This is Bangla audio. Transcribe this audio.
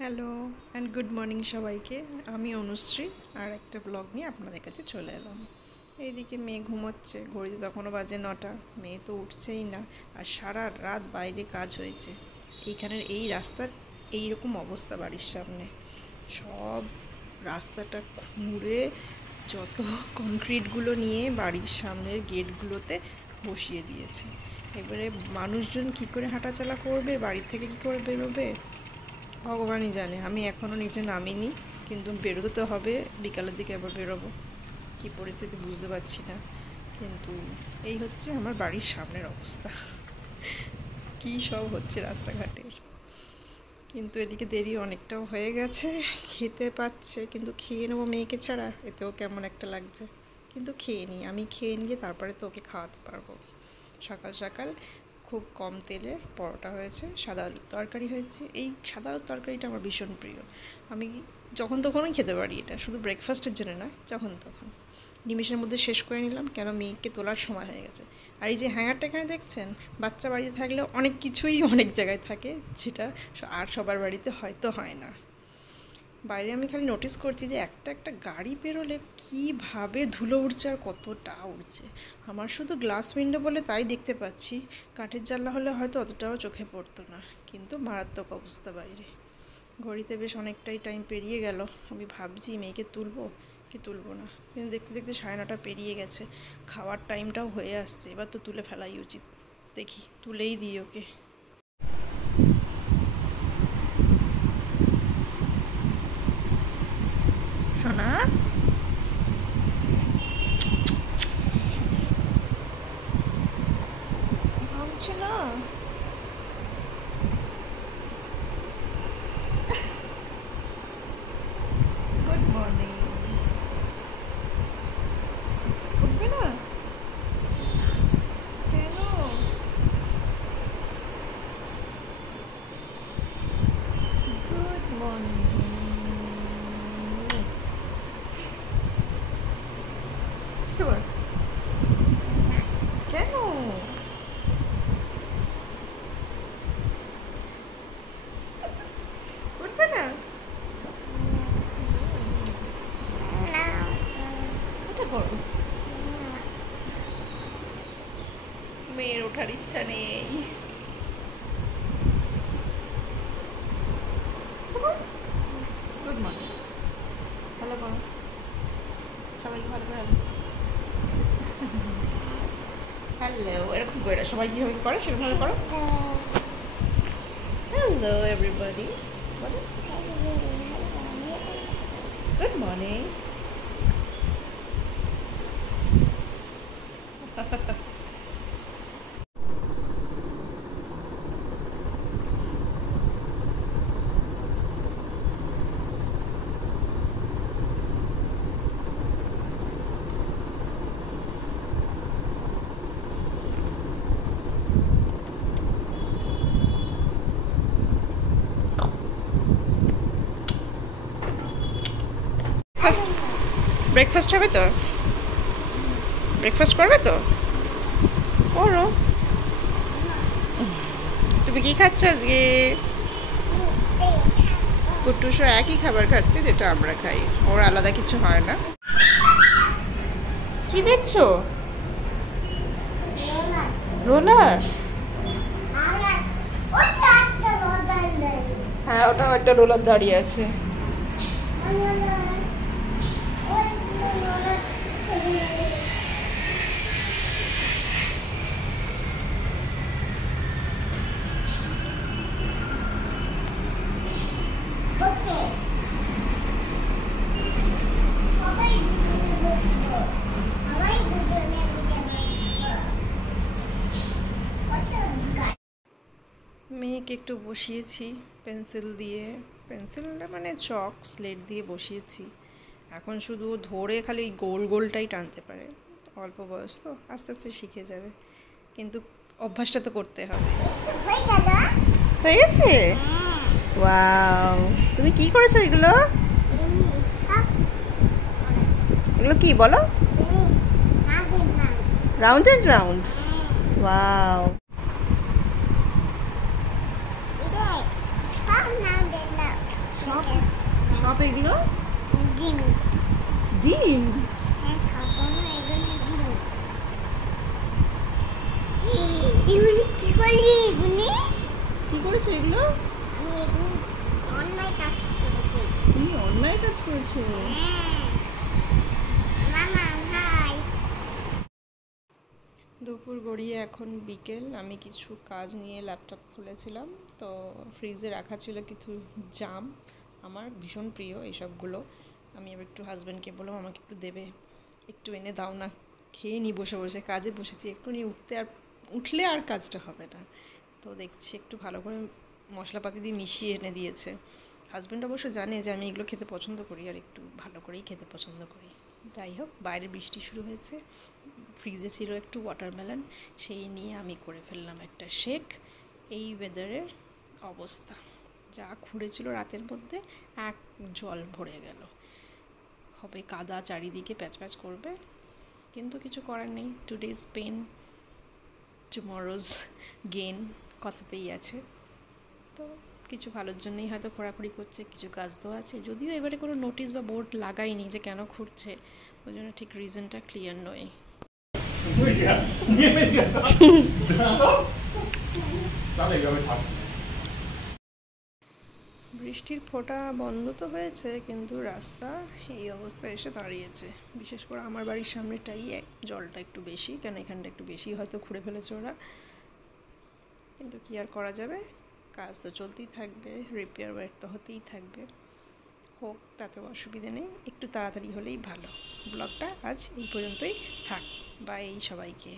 হ্যালো অ্যান্ড গুড মর্নিং সবাইকে। আমি অনুশ্রী আর একটা ব্লগ নিয়ে আপনাদের কাছে চলে এলাম। এইদিকে মেয়ে ঘুমোচ্ছে, ঘড়িতে তখনও বাজে 9টা। মেয়ে তো উঠছেই না, আর সারা রাত বাইরে কাজ হয়েছে। এইখানের এই রাস্তার এইরকম অবস্থা, বাড়ির সামনে সব রাস্তাটা খুঁড়ে যত কনক্রিটগুলো নিয়ে বাড়ির সামনের গেটগুলোতে বসিয়ে দিয়েছে। এবারে মানুষজন কী করে হাঁটাচলা করবে, বাড়ির থেকে কী করে বেরোবে ভগবানই জানে। আমি এখনও নিচে নামিনি, কিন্তু বেরোতে তো হবে। বিকালের দিকে আবার বেরোবো, কী পরিস্থিতি বুঝতে পারছি না। কিন্তু এই হচ্ছে আমার বাড়ির সামনের অবস্থা, কী সব হচ্ছে রাস্তাঘাটে। কিন্তু এদিকে দেরি অনেকটাও হয়ে গেছে, খেতে পাচ্ছে, কিন্তু খেয়ে নেবো মেয়েকে ছাড়া, এতেও কেমন একটা লাগছে। কিন্তু খেয়ে নিই, আমি খেয়ে নিয়ে তারপরে তো ওকে খাওয়াতে পারবো। সকাল সকাল খুব কম তেলে পরোটা হয়েছে, সাদা আলুর তরকারি হয়েছে। এই সাদা আলুর তরকারিটা আমার ভীষণ প্রিয়। আমি যখন তখনই খেতে পারি এটা, শুধু ব্রেকফাস্টের জন্য নয়, যখন তখন। নিমেষের মধ্যে শেষ করে নিলাম, কেন মেয়েকে তোলার সময় হয়ে গেছে। আর এই যে হ্যাঙ্গারটা এখানে দেখছেন, বাচ্চা বাড়িতে থাকলেও অনেক কিছুই অনেক জায়গায় থাকে, যেটা আর সবার বাড়িতে হয়তো হয় না। বাইরে আমি খালি নোটিস করছি যে একটা একটা গাড়ি বেরোলে কীভাবে ধুলো উড়ছে আর কতটা উড়ছে। আমার শুধু গ্লাস উইন্ডো বলে তাই দেখতে পাচ্ছি, কাঠের জানলা হলে হয়তো অতটাও চোখে পড়তো না। কিন্তু মারাত্মক অবস্থা বাইরে। ঘড়িতে বেশ অনেকটাই টাইম পেরিয়ে গেল। আমি ভাবছি মেয়েকে তুলবো কি তুলবো না, কিন্তু দেখতে দেখতে 9:30 পেরিয়ে গেছে। খাওয়ার টাইমটাও হয়ে আসছে, এবার তো তুলে ফেলাই উচিত। দেখি তুলেই দিই ওকে। সোনা, ঘামছে না? Good morning. উঠবে না কেন? Good morning. কেন? উঠবে না? এটা করো। মেয়ের ওঠার ইচ্ছা নেই। গুড মর্নিং, ভালো করো, সবাইকে ভালো করে হ্যালো। এরকম করে না, সবাই কীভাবে করে সেরকমভাবে করো। হ্যালো এভরিবডি, বলো গুড মর্নিং। ফার্স্ট ব্রেকফাস্ট হবে তো? ব্রেকফাস্ট করবে তো? করো। তুমি কি খাচ্ছ আজকে? কুট্টুসও একই খাবার খাচ্ছে যেটা আমরা খাই, ওর আলাদা কিছু হয় না। কি দেখছো? রোলার? হ্যাঁ, ওটাও একটা রোলার দাঁড়িয়ে আছে। মেয়েকে একটু বসিয়েছি পেন্সিল দিয়ে, পেন্সিলটা মানে চক স্লেট দিয়ে বসিয়েছি। এখন শুধু ধরে খালি ওই গোল গোলটাই টানতে পারে, অল্প বয়স তো, আস্তে আস্তে শিখে যাবে, কিন্তু অভ্যাসটা তো করতে হবে। হয়ে গেছে? ওয়াও, তুমি কি করেছো এগুলো? এগুলো কি বলো? Round and round. ওয়াও, সব সব এগুলো ডিম। ডিম। হ্যাঁ, সবগুলো এগুলো ডিম। এগুলি কি করলি এগুলি? কি করেছো এগুলো? আমি এগুলি অন্যায় কাজ করেছি। তুমি অন্যায় কাজ করেছো। হ্যাঁ, মামা ভাই। দুপুর গড়িয়ে এখন বিকেল। আমি কিছু কাজ নিয়ে ল্যাপটপ খুলেছিলাম, তো ফ্রিজে রাখা ছিল কিছু জাম। আমার ভীষণ প্রিয় এইসবগুলো। আমি আবার একটু হাজব্যান্ডকে বললাম আমাকে একটু দেবে, একটু এনে দাও না, খেয়ে নি বসে বসে। কাজে বসেছি, একটু নিয়ে উঠলে আর কাজটা হবে না। তো দেখছি একটু ভালো করে মশলাপাতি দিয়ে মিশিয়ে এনে দিয়েছে। হাজব্যান্ড অবশ্য জানে যে আমি এগুলো খেতে পছন্দ করি, আর একটু ভালো করেই খেতে পছন্দ করি। যাই হোক, বাইরে বৃষ্টি শুরু হয়েছে, ফ্রিজে ছিল একটু ওয়াটারমেলন, সেই নিয়ে আমি করে ফেললাম একটা শেক। এই ওয়েদারের অবস্থা, যা খুঁড়েছিল রাতের মধ্যে এক জল ভরে গেল। হবে কাদা, চারিদিকে প্যাচ প্যাচ করবে, কিন্তু কিছু করার নেই। টুডেজ পেন টুমরোজ গেন কথাতেই আছে। তো কিছু ভালোর জন্যই হয়তো খোঁড়াখুড়ি করছে, কিছু কাজ তো আছে। যদিও এবারে কোনো নোটিশ বা বোর্ড লাগাইনি যে কেন খুঁড়ছে, ওই জন্য ঠিক রিজনটা ক্লিয়ার নয়। বৃষ্টির ফোঁটা বন্ধ তো হয়েছে, কিন্তু রাস্তা এই অবস্থায় এসে দাঁড়িয়েছে। বিশেষ করে আমার বাড়ির সামনেটাই জলটা একটু বেশি, কেন এখানটা একটু বেশি হয়তো খুঁড়ে ফেলেছে ওরা। কিন্তু কি আর করা যাবে, কাজ তো চলতেই থাকবে, রিপেয়ার ওয়ার্ক তো হতেই থাকবে। হোক, তাতে অসুবিধে নেই, একটু তাড়াতাড়ি হলেই ভালো। ব্লগটা আজ এই পর্যন্তই থাক। বাই সবাইকে।